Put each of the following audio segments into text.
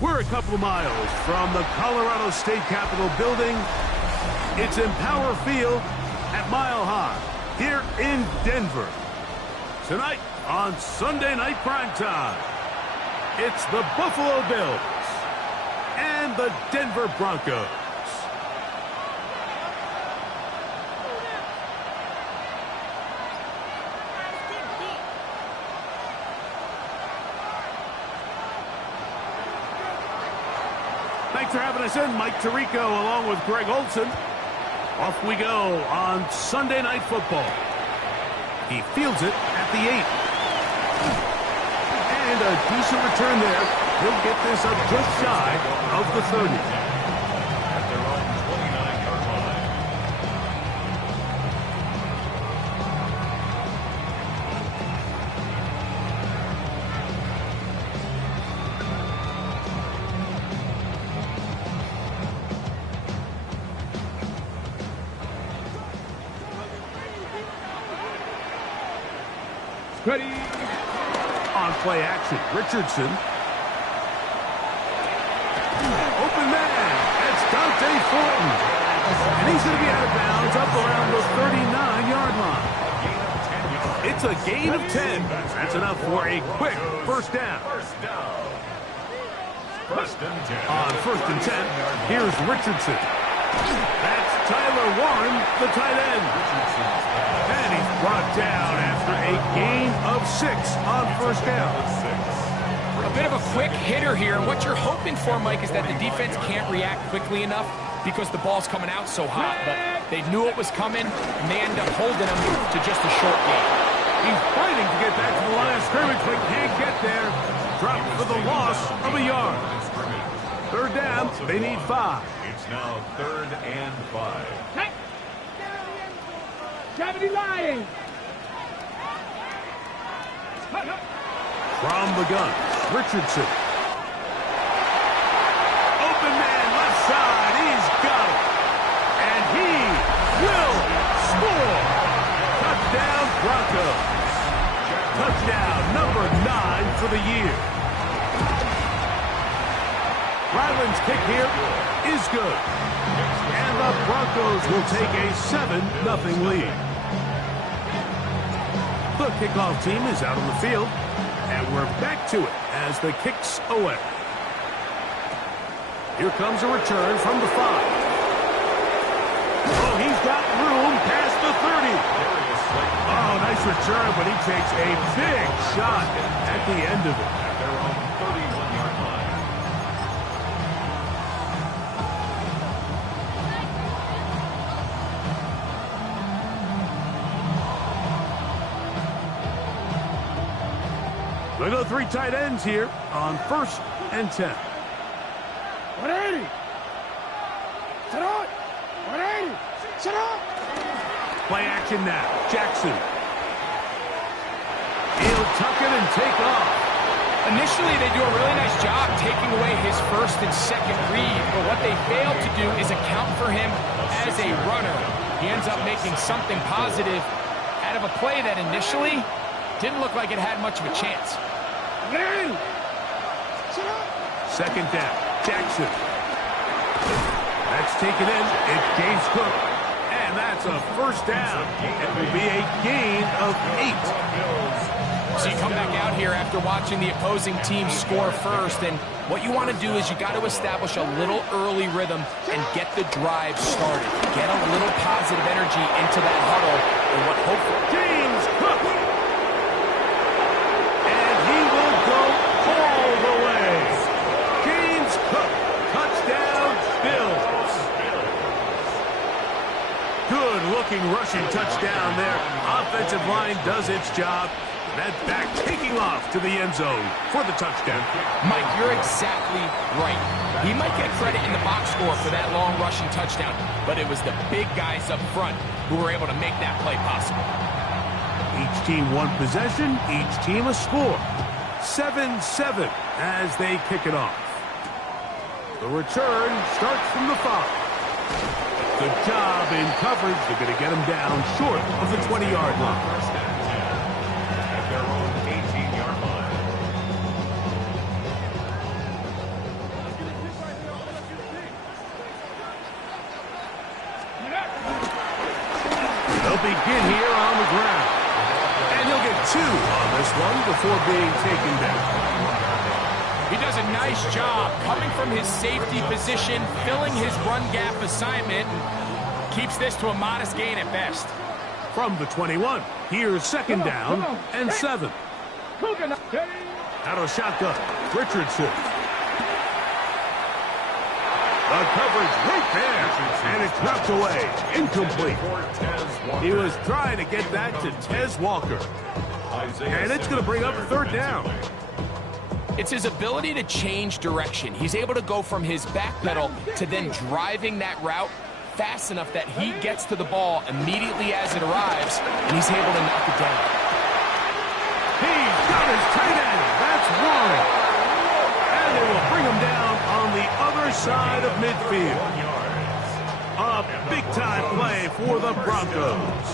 We're a couple miles from the Colorado State Capitol building. It's Empower Field at Mile High here in Denver. Tonight on Sunday Night Primetime, it's the Buffalo Bills and the Denver Broncos. Thanks for having us in. Mike Tirico along with Greg Olson. Off we go on Sunday Night Football. He fields it at the 8. And a decent return there. He'll get this up just shy of the 30. At their own 29-yard line. Ready. On play action, Richardson. Open man. That's Dante Thornton. And he's going to be out of bounds up around the 39-yard line. It's a gain of 10. That's enough for a quick first down. On first and 10, here's Richardson. That's Tyler Warren, the tight end. And he's brought down after a gain of 6 on first down. A bit of a quick hitter here. What you're hoping for, Mike, is that the defense can't react quickly enough because the ball's coming out so hot. But they knew it was coming, and they end up holding them to just a short gain. He's fighting to get back to the line of scrimmage, but can't get there. Dropped for the loss of a yard. Third down, they need 5. It's now 3rd and 5. Hey! Gravity line! From the gun, Richardson. Open man, left side, he's got it. And he will score. Touchdown, Broncos. Touchdown number 9 for the year. Ryland's kick here is good. And the Broncos will take a 7-0 lead. The kickoff team is out on the field, and we're back to it as the kick's away. Here comes a return from the 5. Oh, he's got room past the 30. Oh, nice return, but he takes a big shot at the end of it. At their own 31-yard line. We go 3 tight ends here on first and 10. 180! Sit on! 180! Sit on! Play action now. Jackson. He'll tuck it and take off. Initially, they do a really nice job taking away his first and second read, but what they fail to do is account for him as a runner. He ends up making something positive out of a play that initially didn't look like it had much of a chance. Second down. Jackson. That's taken in. It's James Cook. And that's a first down. It will be a gain of 8. So you come back out here after watching the opposing team score first, and what you want to do is you got to establish a little early rhythm and get the drive started. Get a little positive energy into that huddle, and what hopefully James Cook. And he will go all the way. James Cook. Touchdown, Bills. Good-looking rushing touchdown there. Offensive line does its job. That back taking off to the end zone for the touchdown. Mike, you're exactly right. He might get credit in the box score for that long rushing touchdown, but it was the big guys up front who were able to make that play possible. Each team one possession, each team a score. 7-7 as they kick it off. The return starts from the 5. Good job in coverage. They're going to get him down short of the 20-yard line. First and 10 at their own 18-yard line. begin here on the ground. And he'll get 2 on this one before being taken down. He does a nice job coming from his safety position, filling his run gap assignment, and keeps this to a modest gain at best. From the 21, here's second down and 7. Out of shotgun, Richardson. The coverage right there, and it's knocked away, incomplete. He was trying to get that to Tez Walker. And it's going to bring up third down. It's his ability to change direction. He's able to go from his back pedal to then driving that route fast enough that he gets to the ball immediately as it arrives, and he's able to knock it down. He's got his tight end. That's Warren. And they will bring him down on the other side of midfield. A big-time play for the Broncos.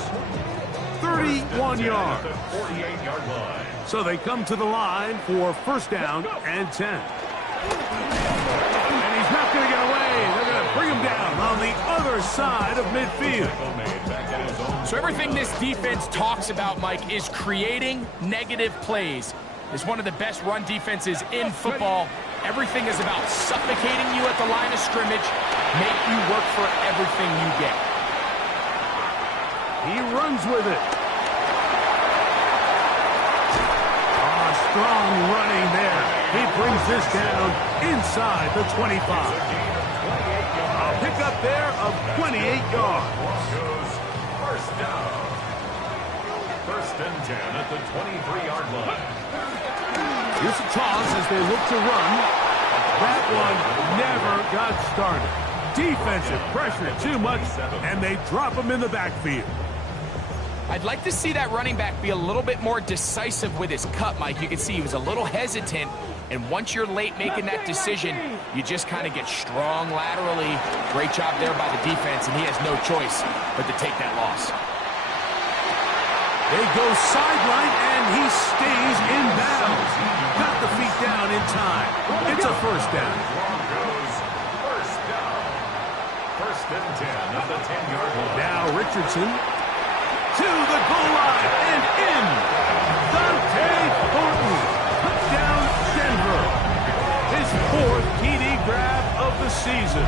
31 yards. So they come to the line for first down and 10. And he's not going to get away. They're going to bring him down on the other side of midfield. So everything this defense talks about, Mike, is creating negative plays. It's one of the best run defenses in football. Everything is about suffocating you at the line of scrimmage, make you work for everything you get. He runs with it. Strong running there. He brings this down inside the 25. A pickup there of 28 yards. First down. First and 10 at the 23-yard line. Here's a toss as they look to run. That one never got started. Defensive pressure too much, and they drop him in the backfield. I'd like to see that running back be a little bit more decisive with his cut, Mike. You can see he was a little hesitant, and once you're late making that decision, you just kind of get strong laterally. Great job there by the defense, and he has no choice but to take that loss. They go sideline, and he stays in bounds. Got the feet down in time. It's a first down. First down. First and 10 at the 10-yard line. Now Richardson to the goal line and in. Dante Thornton. Touchdown Denver. His 4th TD grab of the season.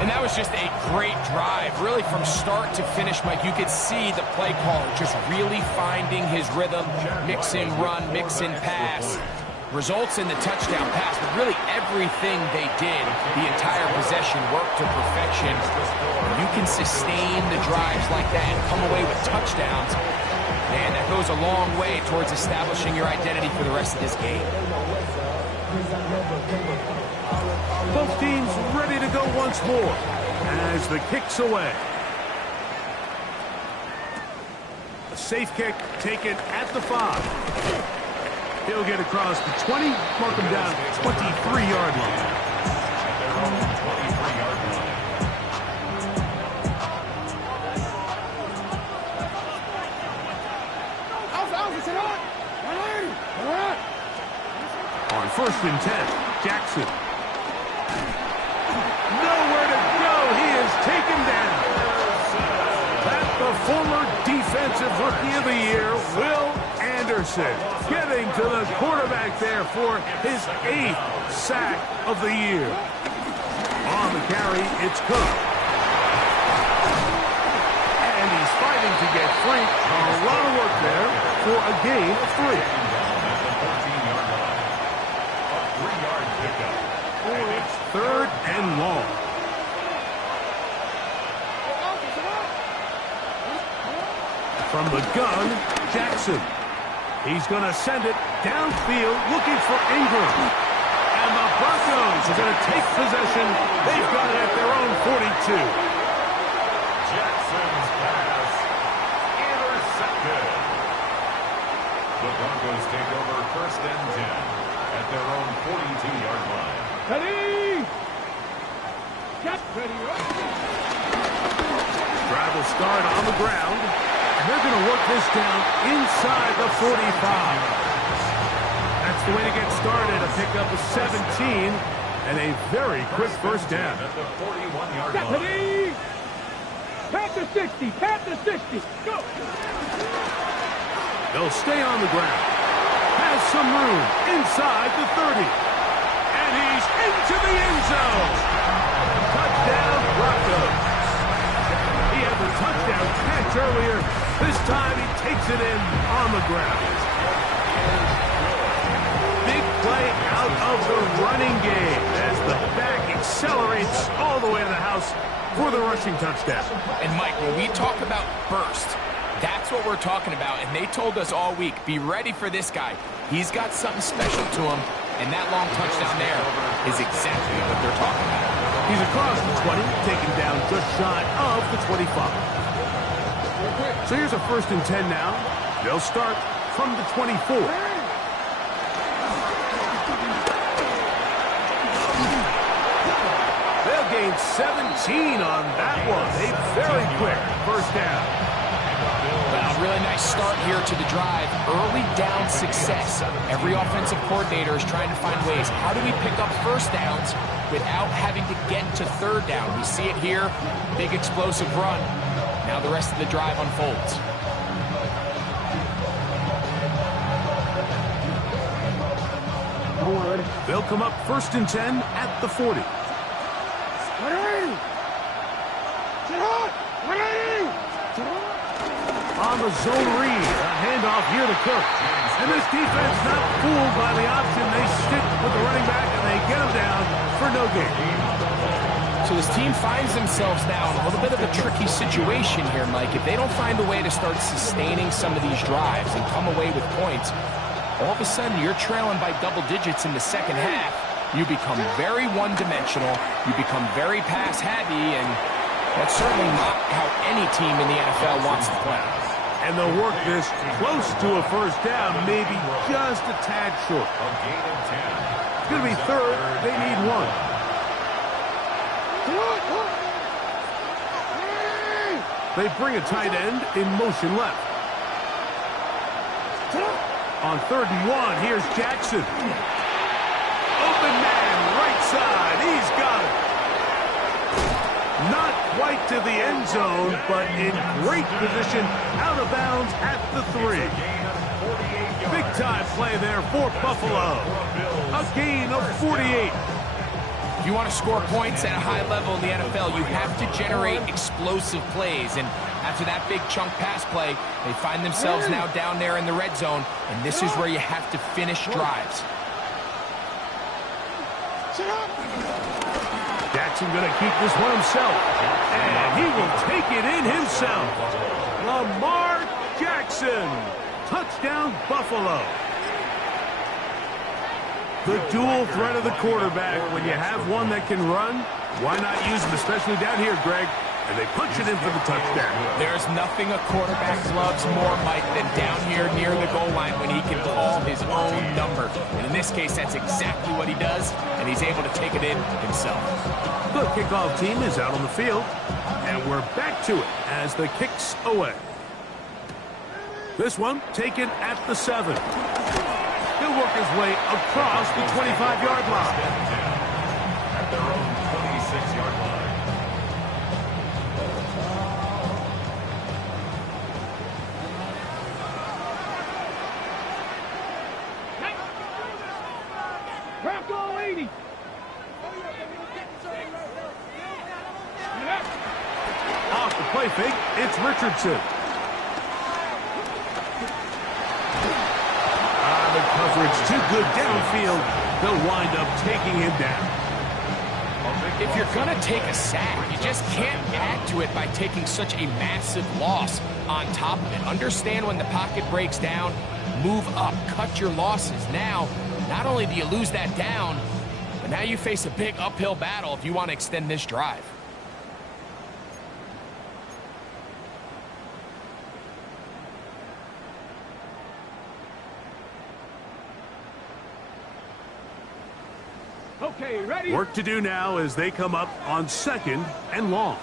And that was just a great drive, really from start to finish, Mike. You could see the play caller just really finding his rhythm, mix in run, mix in pass. Results in the touchdown pass, but really everything they did, the entire possession worked to perfection. When you can sustain the drives like that and come away with touchdowns, man, that goes a long way towards establishing your identity for the rest of this game. Both teams ready to go once more as the kick's away. A safe kick taken at the 5. He'll get across the 20, mark him down at the 23-yard line. On first and 10, Jackson. Nowhere to go. He is taken down. That's the former Defensive Rookie of the Year, Will Anderson, getting to the quarterback there for his 8th sack of the year. On the carry, it's Cook. And he's fighting to get free. A lot of work there for a gain of 3. Third and long. From the gun, Jackson. He's going to send it downfield looking for Ingram. And the Broncos are going to take possession. They've got it at their own 42. Jackson's pass intercepted. The Broncos take over first and 10 at their own 42-yard line. Ready! Get ready. Drive will start on the ground. And they're going to work this down inside the 45. That's the way to get started. A pickup of 17 and a very quick first down. At the 41-yard line. Ready! Panther 60. Panther 60. Go. They'll stay on the ground. Has some room inside the 30. And he's into the end zone. Touchdown, Broncos. He had the touchdown catch earlier. This time he takes it in on the ground. Big play out of the running game as the back accelerates all the way to the house for the rushing touchdown. And Mike, when we talk about burst, that's what we're talking about. And they told us all week, be ready for this guy. He's got something special to him. And that long touchdown there is exactly what they're talking about. He's across the 20, taken down just shy of the 25. So here's a 1st and 10 now. They'll start from the 24. They'll gain 17 on that one. A very quick 1st down. Well, really nice start here to the drive. Early down success. Every offensive coordinator is trying to find ways. How do we pick up 1st downs without having to get to 3rd down? We see it here. Big explosive run. Now the rest of the drive unfolds. They'll come up 1st and 10 at the 40. On the zone read, a handoff here to Cook. And this defense not fooled by the option. They stick with the running back and they get him down for no gain. So this team finds themselves now in a little bit of a tricky situation here, Mike. If they don't find a way to start sustaining some of these drives and come away with points, all of a sudden you're trailing by double digits in the 2nd half. You become very one-dimensional. You become very pass-heavy, and that's certainly not how any team in the NFL wants to play. And they'll work this close to a 1st down, maybe just a tad short. It's going to be 3rd. They need 1. They bring a tight end in motion left. On 3rd and 1, here's Jackson. Open man, right side. He's got it. Not quite to the end zone, but in great position, out of bounds at the 3. Big time play there for Buffalo. A gain of 48. If you want to score points at a high level in the NFL, you have to generate explosive plays. And after that big chunk pass play, they find themselves now down there in the red zone. And this is where you have to finish drives. Jackson going to keep this one himself. And he will take it in himself. Lamar Jackson. Touchdown, Buffalo. The dual threat of the quarterback. When you have one that can run, why not use him, especially down here, Greg? And they punch it in for the touchdown. There's nothing a quarterback loves more, Mike, than down here near the goal line when he can call his own number. And in this case, that's exactly what he does, and he's able to take it in himself. The kickoff team is out on the field, and we're back to it as the kick's away. This one taken at the 7. He'll work his way across the 25-yard line. At their own 26-yard line. Bronco 80. Off the play fake, it's Richardson. The coverage too good downfield. They'll wind up taking him down. If you're going to take a sack, you just can't add to it by taking such a massive loss on top of it. Understand when the pocket breaks down, move up, cut your losses. Now, not only do you lose that down, but now you face a big uphill battle if you want to extend this drive. Okay, ready? Work to do now as they come up on 2nd and long.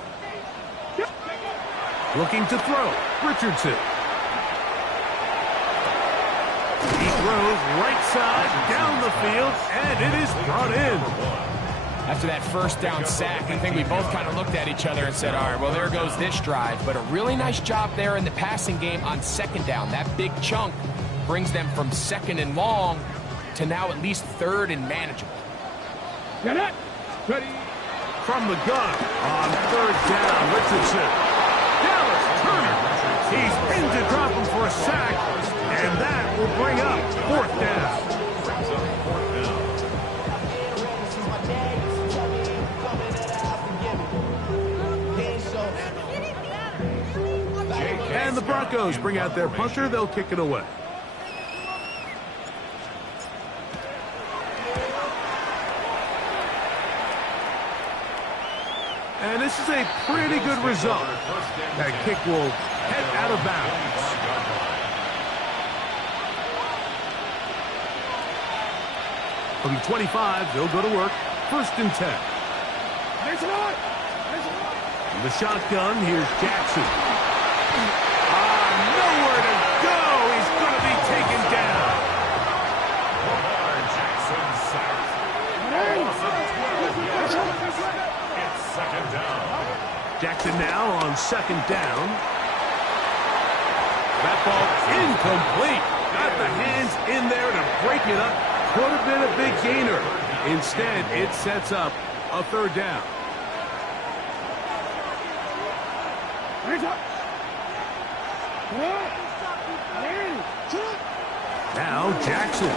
Looking to throw. Richardson. He throws right side down the field, and it is brought in. After that first down sack, I think we both kind of looked at each other and said, all right, well, there goes this drive. But a really nice job there in the passing game on second down. That big chunk brings them from second and long to now at least third and manageable. Get it. Ready. From the gun on third down, Richardson. Dallas Turner. He's in to drop him for a sack, and that will bring up fourth down. And the Broncos bring out their punter. They'll kick it away. And this is a pretty good result. That kick will head out of bounds. From the 25, they'll go to work. First and 10. In the shotgun, here's Jackson. Nowhere to go. He's going to be taken down. Lamar Jackson sacked. It's second down. Jackson now on second down. That ball incomplete. Got the hands in there to break it up. Could have been a big gainer. Instead, it sets up a third down. Now Jackson.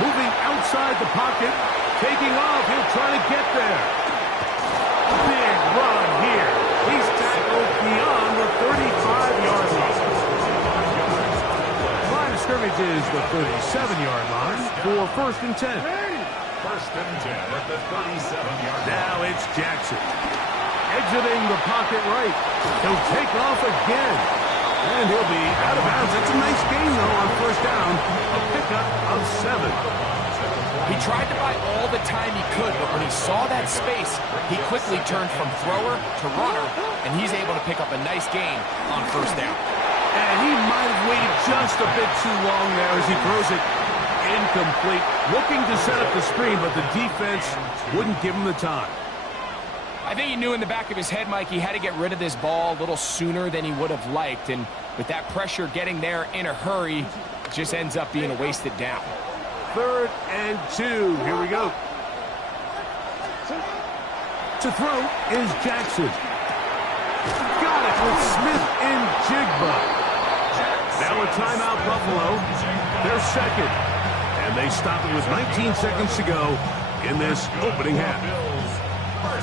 Moving outside the pocket. Taking off. He'll try to get there. Big run here. He's tackled beyond the 35-yard line. Line of scrimmage is the 37-yard line for first and 10. First and 10 at the 37-yard line. Now it's Jackson. Exiting the pocket right. He'll take off again. And he'll be out of bounds. It's a nice gain, though, on first down. A pickup of 7. He tried to buy all the time he could, but when he saw that space, he quickly turned from thrower to runner, and he's able to pick up a nice gain on first down. And he might have waited just a bit too long there as he throws it incomplete. Looking to set up the screen, but the defense wouldn't give him the time. I think he knew in the back of his head, Mike, he had to get rid of this ball a little sooner than he would have liked. And with that pressure getting there in a hurry, it just ends up being a wasted down. Third and 2. Here we go. To throw is Jackson. Got it with Smith and Jigba. Now a timeout, Buffalo. They're second. And they stop it with 19 seconds to go in this opening half.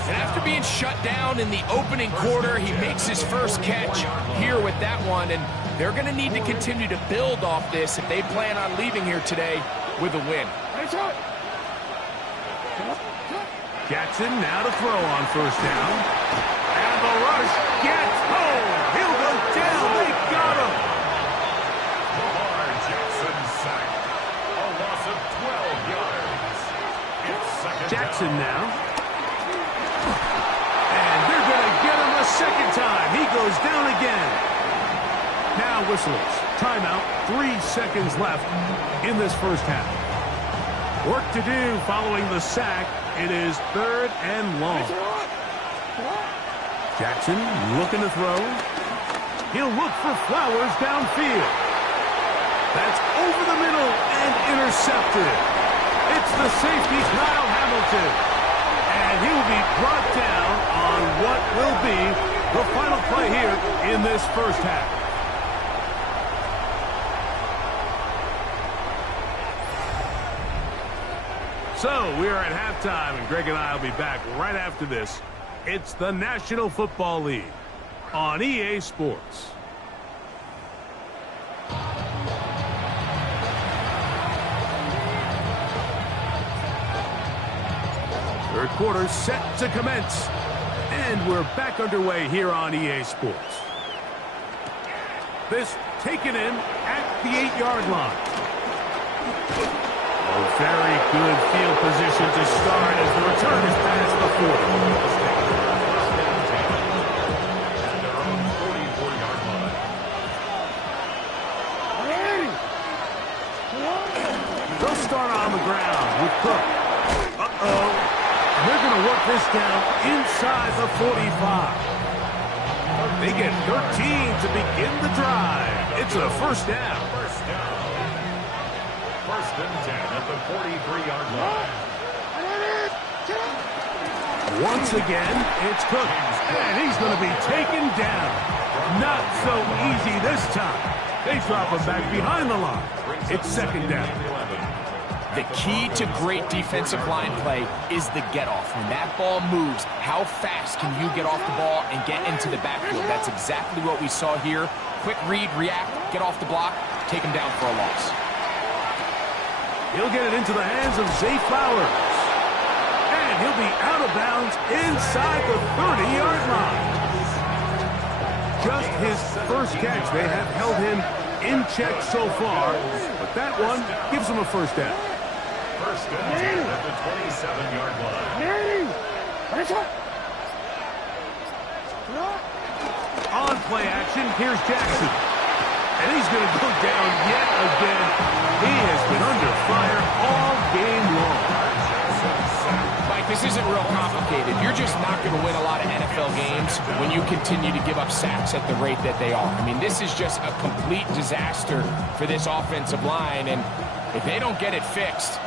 And after being shut down in the opening quarter, he makes his first catch here with that one. And they're going to need to continue to build off this if they plan on leaving here today with a win. Jackson now to throw on first down. And the rush gets home. He'll go down. They got him. Lamar Jackson sacked. A loss of 12 yards. It's second Jackson down. now. And they're going to get him a second time. He goes down again. Now whistles. Timeout. 3 seconds left in this first half. Work to do following the sack. It is third and long. Jackson looking to throw. He'll look for Flowers downfield. That's over the middle and intercepted. It's the safety, Kyle Hamilton. And he will be brought down on what will be the final play here in this first half. So we are at halftime, and Greg and I will be back right after this. It's the National Football League on EA Sports. Third quarter set to commence. And we're back underway here on EA Sports. This taken in at the 8-yard line. A very good field position to start as the return is past the 40. At their own 44-yard line. They'll start on the ground with Cook. Uh-oh. They're going to work this down inside the 45. They get 13 to begin the drive. It's a first down. First down. First and 10 at the 43-yard line. Once again, it's Cook, and he's going to be taken down. Not so easy this time. They drop him back behind the line. It's second down. The key to great defensive line play is the get-off. When that ball moves, how fast can you get off the ball and get into the backfield? That's exactly what we saw here. Quick read, react, get off the block, take him down for a loss. He'll get it into the hands of Zay Flowers. And he'll be out of bounds inside the 30-yard line. Just his first catch. They have held him in check so far, but that one gives him a first down. First and 10 at the 27-yard line. On play action, here's Jackson. And he's going to go down yet again. He has been under fire all game long. Mike, this isn't real complicated. You're just not going to win a lot of NFL games when you continue to give up sacks at the rate that they are. I mean, this is just a complete disaster for this offensive line, and if they don't get it fixed,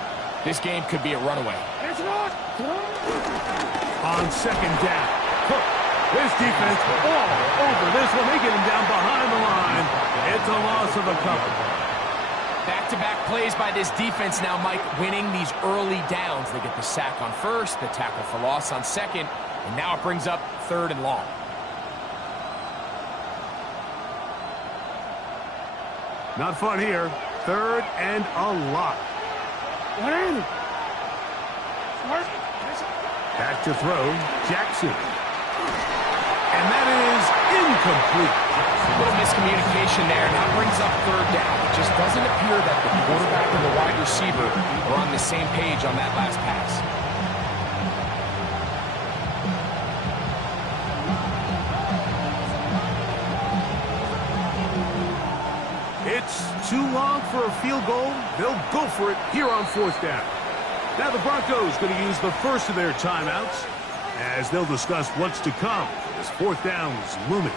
this game could be a runaway. On second down, Cook. This defense all over this one. They get him down behind the line. It's a loss of a couple. Back-to-back plays by this defense now, Mike, winning these early downs. They get the sack on first, the tackle for loss on second, and now it brings up third and long. Not fun here. Third and a lot. Back to throw, Jackson. And that is incomplete. A little miscommunication there. Now brings up third down. It just doesn't appear that the quarterback and the wide receiver are on the same page on that last pass. It's too long for a field goal. They'll go for it here on fourth down. Now the Broncos going to use the first of their timeouts as they'll discuss what's to come as fourth down is looming.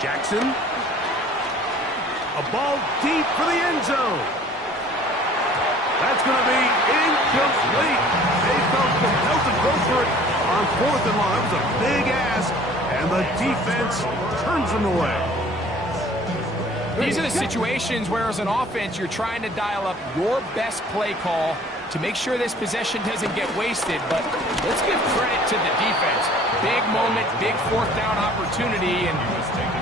Jackson. A ball deep for the end zone. That's going to be incomplete. They felt compelled to go for it on fourth and long. That was a big ask, and the defense turns them away. These are the situations where, as an offense, you're trying to dial up your best play call to make sure this possession doesn't get wasted. But let's give credit to the defense. Big moment, big fourth down opportunity, and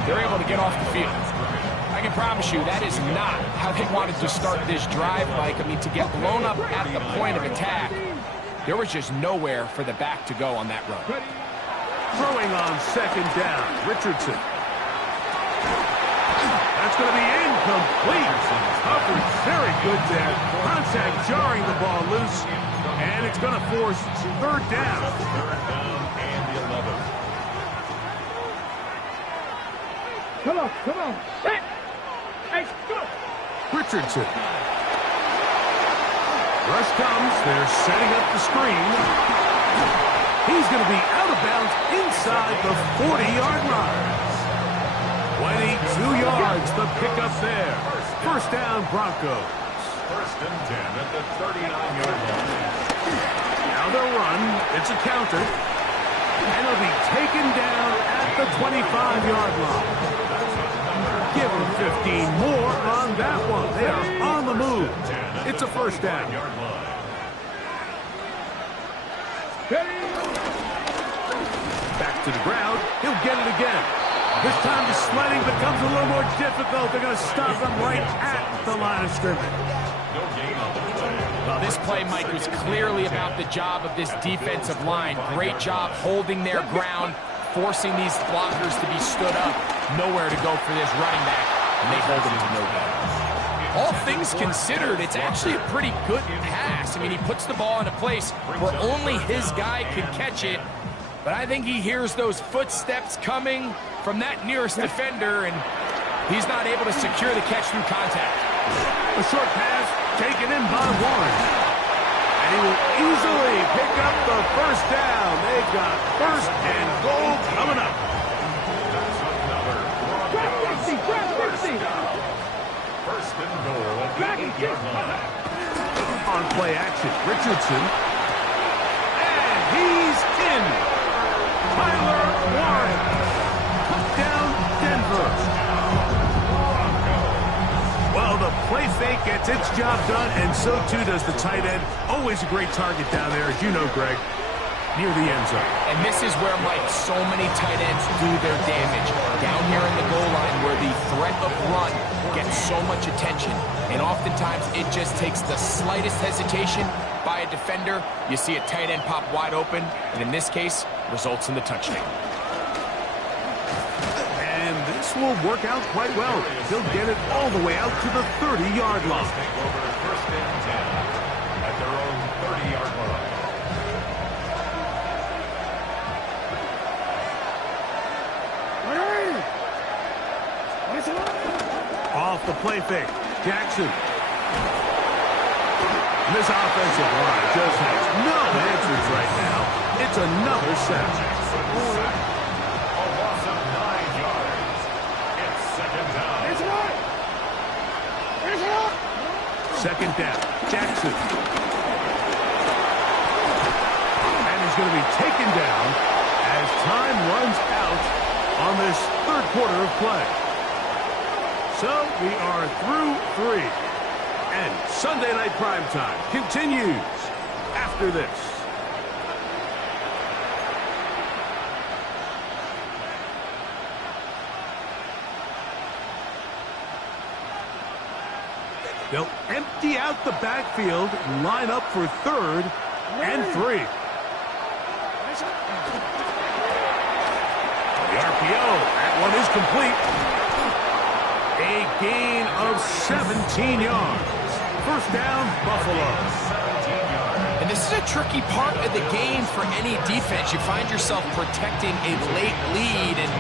they're able to get off the field. I can promise you that is not how they wanted to start this drive, Mike. I mean, to get blown up at the point of attack, there was just nowhere for the back to go on that run. Throwing on second down, Richardson. That's going to be incomplete. Coverage very good there. Contact jarring the ball loose, and it's going to force third down. Third down and 11. Come on. Hey, go. Richardson. Rush comes. They're setting up the screen. He's going to be out of bounds inside the 40-yard line. 22 yards, the pickup there. First down, Broncos. First and 10 at the 39-yard line. Now they'll run. It's a counter. And it'll be taken down at the 25-yard line. Give them 15 more on that one. They are on the move. It's a first down. Back to the ground. He'll get it again. This time the sledding becomes a little more difficult. They're going to stop him right at the line of scrimmage. Well, this play, Mike, was clearly about the job of this defensive line. Great job holding their ground, forcing these blockers to be stood up. Nowhere to go for this running back, and they hold him to no good. All things considered, it's actually a pretty good pass. I mean, he puts the ball in a place where only his guy can catch it, but I think he hears those footsteps coming from that nearest defender, and He's not able to secure the catch through contact. A short pass taken in by Warren. And he will easily pick up the first down. They've got first and goal coming up. First and goal at the 8-yard line. On play action, Richardson. And he's in. Tyler Warren. Touchdown, Denver. Well, the play fake gets its job done, and so too does the tight end. Always a great target down there, as you know, Greg, near the end zone. And this is where, Mike, so many tight ends do their damage. Down here in the goal line where the threat of run gets so much attention. And oftentimes it just takes the slightest hesitation by a defender. You see a tight end pop wide open, and in this case, results in the touchdown. And this will work out quite well. He'll get it all the way out to the 30-yard line. Take over first and 10 at their own 30-yard line. Off the play fake, Jackson. This offensive line just has no answers right now. It's another sack. A loss of 9 yards. It's second down. Second down, Jackson. And he's going to be taken down as time runs out on this third quarter of play. So we are through 3. And Sunday Night Primetime continues after this. They'll empty out the backfield and line up for 3rd and 3. The RPO, that one is complete. A gain of 17 yards. First down, Buffalo. And this is a tricky part of the game for any defense. You find yourself protecting a late lead, and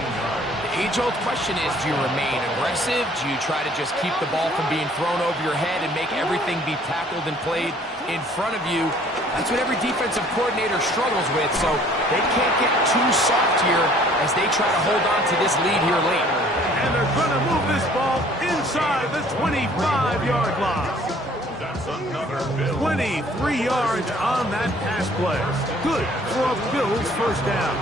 the age-old question is, do you remain aggressive? Do you try to just keep the ball from being thrown over your head and make everything be tackled and played in front of you? That's what every defensive coordinator struggles with, so they can't get too soft here as they try to hold on to this lead here late. And they're going to move this ball inside the 25-yard line. That's another Bill. 23 yards on that pass play. Good for a Bills first down.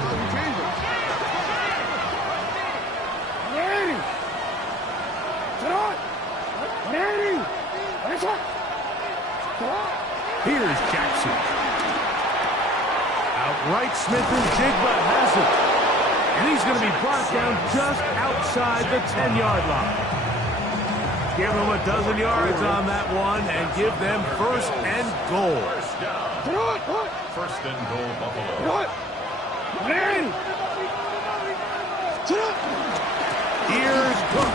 Here's Jackson. Outright Smith-Njigba has it. And he's going to be brought down just outside the 10-yard line. Give them a dozen yards on that one and give them first and goal. First down. First and goal, Buffalo. Here's Cook.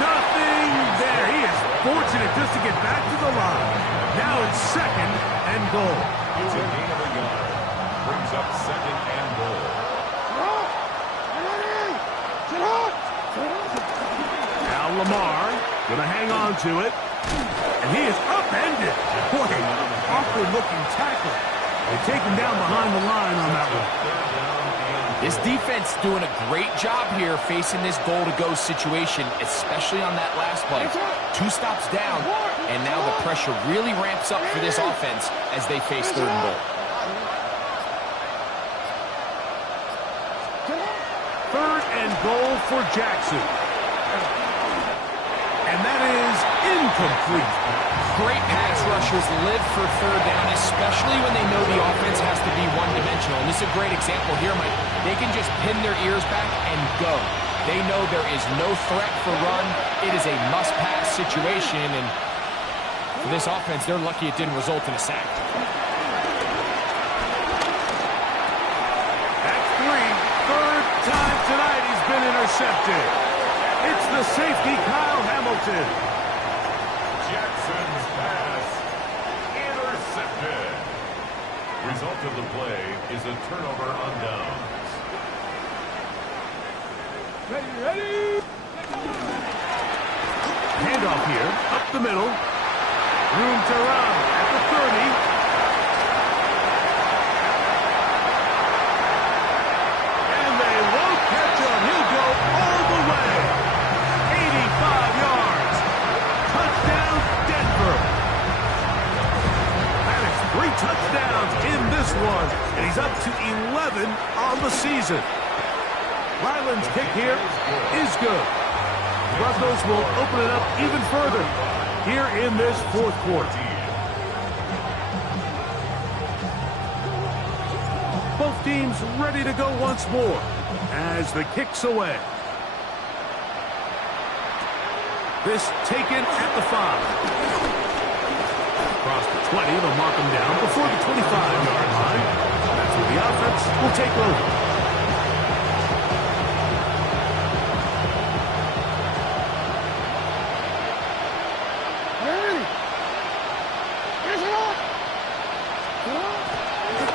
Nothing there. He is fortunate just to get back to the line. Now it's second and goal. It's a gain of a yard. Brings up second and goal. Now Lamar going to hang on to it. And he is upended. Boy, awkward-looking tackle. They take him down behind the line on that one. This defense doing a great job here facing this goal-to-go situation, especially on that last play. 2 stops down, and now the pressure really ramps up for this offense as they face 3rd and goal. 3rd and goal for Jackson. And that is incomplete. Great pass rushers live for 3rd down, especially when they know the offense has to be one-dimensional. And this is a great example here, Mike. They can just pin their ears back and go. They know there is no threat for run. It is a must-pass situation, and for this offense, they're lucky it didn't result in a sack. That's 3. 3rd time tonight he's been intercepted. It's the safety, Kyle Hamilton. Jackson's pass intercepted. Result of the play is a turnover on downs. Ready? Handoff here, up the middle. Room to run at the 30. And they won't catch him. He'll go all the way. 85 yards. Touchdown, Denver. That is 3 touchdowns in this one. And he's up to 11 on the season. Ryland's kick here is good. Broncos will open it up even further here in this fourth quarter. Both teams ready to go once more as the kick's away. This taken at the 5. Across the 20, they'll mark him down before the 25-yard line. That's where the offense will take over.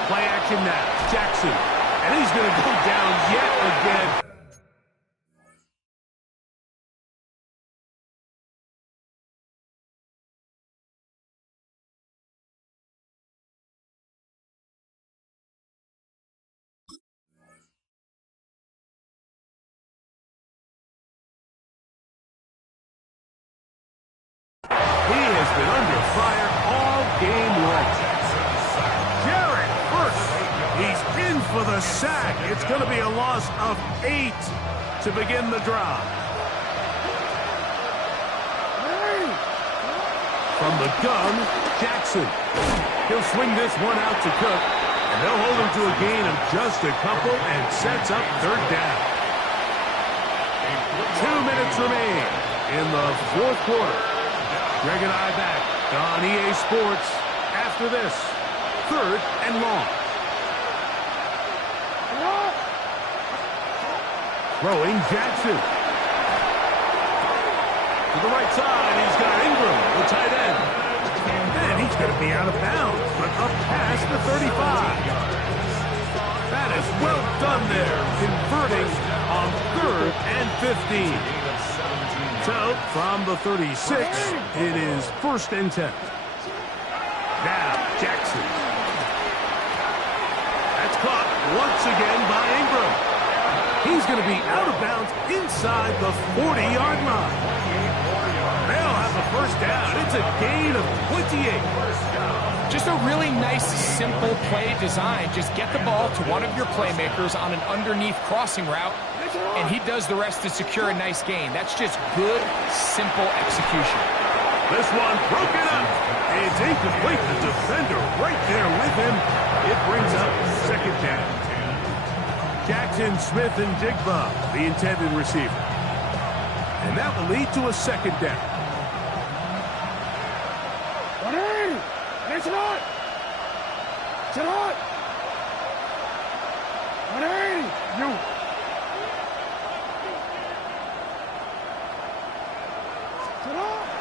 Play action now, Jackson, and he's going to go down yet again. He has been under fire all game long. Jared first. He's in for the sack. It's going to be a loss of 8 to begin the drive. From the gun, Jackson. He'll swing this one out to Cook, and they'll hold him to a gain of just a couple and sets up third down. 2 minutes remain in the fourth quarter. Greg and I back on EA Sports after this. 3rd and long. Throwing Jackson. To the right side, he's got Ingram, the tight end. And he's going to be out of bounds, but up past the 35. That is well done there, converting on 3rd and 15. So, from the 36, it is 1st and 10. Now, Jackson. That's caught once again by Ingram. He's going to be out of bounds inside the 40-yard line. They'll have the first down. It's a gain of 28. Just a really nice, simple play design. Just get the ball to one of your playmakers on an underneath crossing route, and he does the rest to secure a nice gain. That's just good, simple execution. This one broken up. It's incomplete. The defender right there with him. It brings up 2nd down. Jackson, Smith, and Jigba, the intended receiver. And that will lead to a 2nd down. It's not. It's not. 180. You.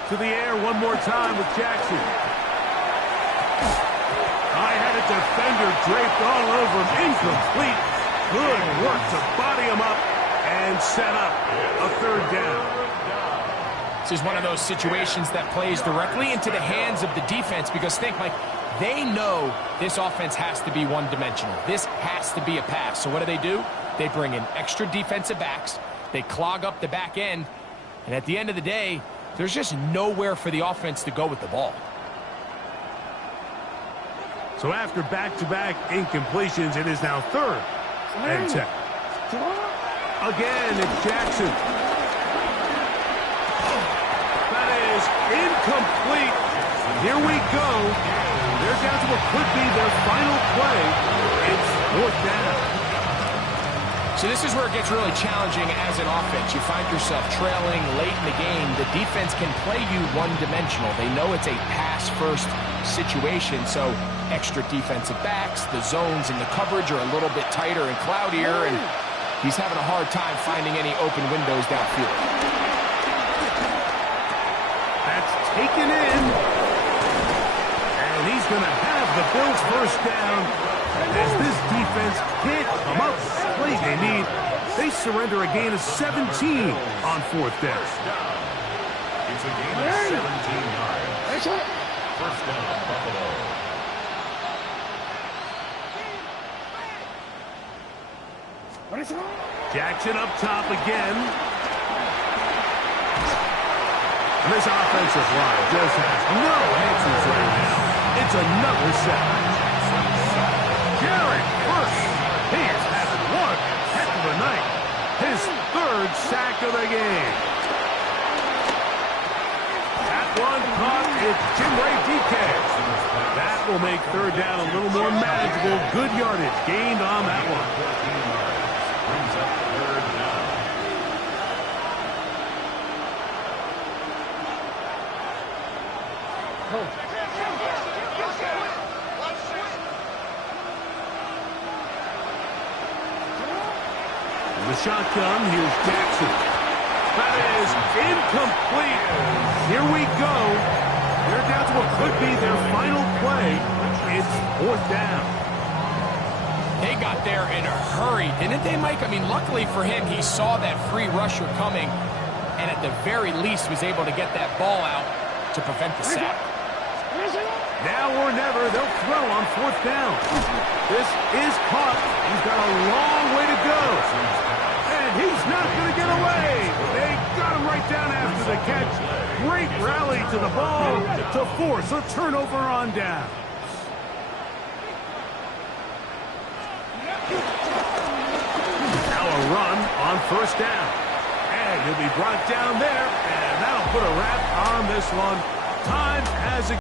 To the air one more time with Jackson. I had a defender draped all over him. Incomplete. Good work to body him up and set up a 3rd down. This is one of those situations that plays directly into the hands of the defense because think, Mike, they know this offense has to be one-dimensional. This has to be a pass. So what do? They bring in extra defensive backs. They clog up the back end. And at the end of the day, there's just nowhere for the offense to go with the ball. So after back-to-back incompletions, it is now 3rd and 10. Again, it's Jackson. That is incomplete. Here we go. They're down to what could be their final play. It's 4th down. So this is where it gets really challenging as an offense. You find yourself trailing late in the game. The defense can play you one-dimensional. They know it's a pass-first situation, so extra defensive backs, the zones and the coverage are a little bit tighter and cloudier, and he's having a hard time finding any open windows downfield. That's taken in. And he's going to have the Bills first down. As this defense can't come up with the plays they need, They surrender a gain of 17 on fourth down. It's a gain of 17 yards. That's it. First down, Buffalo. What is it? Jackson up top again. And this offensive line just has no answers right now. It's another sack. Jared Verse. He has had one heck of a night. His third sack of the game. That one caught. It's Jim Ray DK. That will make third down a little more manageable. Good yardage gained on that one. 14 yards. Brings up third down. The shotgun, here's Jackson. That is incomplete. Here we go. They're down to what could be their final play. It's fourth down. They got there in a hurry, didn't they, Mike? I mean, luckily for him, he saw that free rusher coming, and at the very least was able to get that ball out to prevent the sack. Now or never, they'll throw on fourth down. This is caught. He's got a long way to go. And he's not going to get away. They got him right down after the catch. Great rally to the ball to force a turnover on down. Now a run on first down. And he'll be brought down there. And that'll put a wrap on this one. Time has